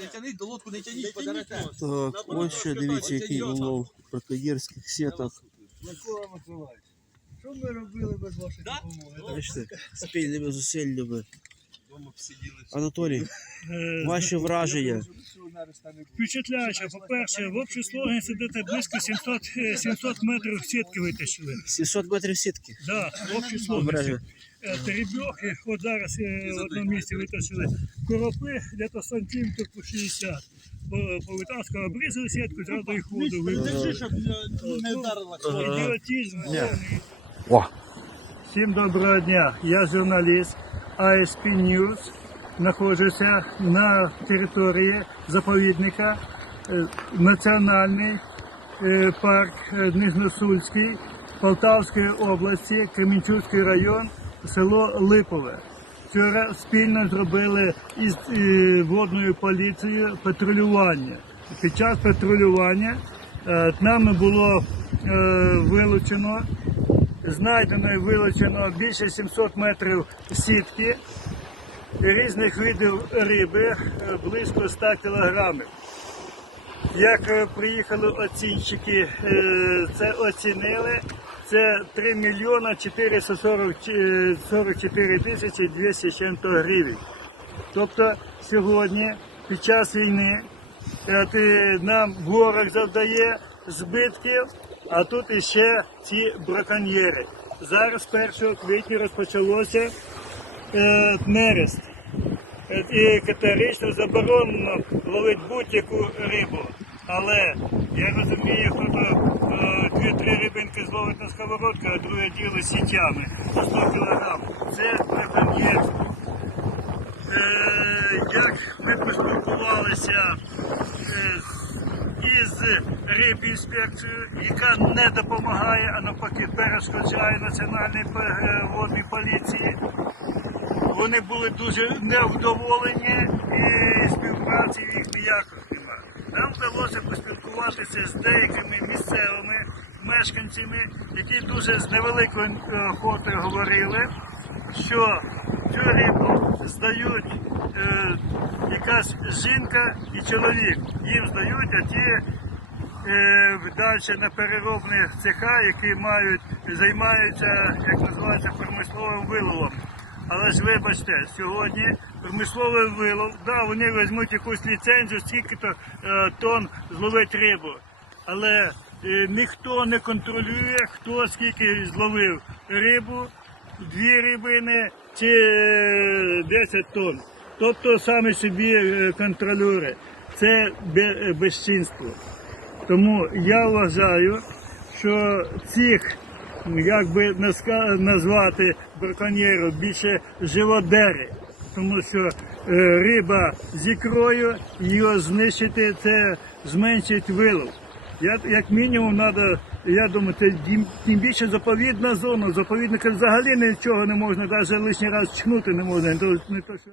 не тяніть до лодку, не тяніть, подерете. Так, ось ще дивіться, який улов браконьєрських сіток. Микола Миколаївич, що ми робили без вашої допомоги? Бачите, спільними зусиллями. Анатолій, ваші враження. Впечатляюче. По-перше, в общій сложності десь близько 700, е, 700 метрів сітки витащили. 700 метрів сітки. Да, в общій сложності. Е, Теребьохи, от зараз е, в одному місці витащили коропи, десь сантиметрів по 60. По- обрізали сітку, зразу їх воду щоб не вдарила. Ідіотизм. Всім доброго дня. Я журналіст ASP News. Знаходжуся на території заповідника е, Національний парк Нижносульський Полтавської області, Кремінчуцький район, село Липове. Вчора спільно зробили із е, водною поліцією патрулювання. Під час патрулювання е, нами було е, вилучено знайдено і вилучено більше 700 метрів сітки різних видів риби, близько 100 кілограмів. Як приїхали оцінщики, це оцінили, це 3 мільйона 444 тисячі 200 чим-то гривень. Тобто сьогодні, під час війни, е, нам ворог завдає збитків, а тут іще ці браконьєри. Зараз 1 квітня розпочалося е, нерест. Е, І категорично заборонено ловити будь-яку рибу. Але я розумію, хто е, сковородку, а друге діло сітями по 100 кг. Це браконьєрство. Е, як ми поспілкувалися е, із рибінспекцією, яка не допомагає, а навпаки перешкоджає національній е, водній поліції. Вони були дуже невдоволені і співпраці їх ніякої немає. Нам вдалося поспілкуватися з деякими місцевими мешканцями, які дуже з невеликою е, охотою говорили, що цю рибу здають е, якась жінка і чоловік. Їм здають, а ті е, далі на переробних цехах, які мають, займаються, як називається, промисловим виловом. Але ж вибачте, сьогодні промисловий вилов, да, вони візьмуть якусь ліцензію, скільки-то е, тонн зловить рибу. Але ніхто не контролює, хто скільки зловив рибу, дві рибини чи е, 10 тонн. Тобто саме собі е, контролює. Це е, безчинство. Тому я вважаю, що цих, як би назвати браконьєрів, більше живодери. Тому що е, риба з ікрою, її знищити, це зменшить вилов. Як мінімум, треба, я думаю, це тим більше заповідна зона. Заповідника взагалі нічого не можна, навіть лишній раз чхнути не можна. Не то, не то, що...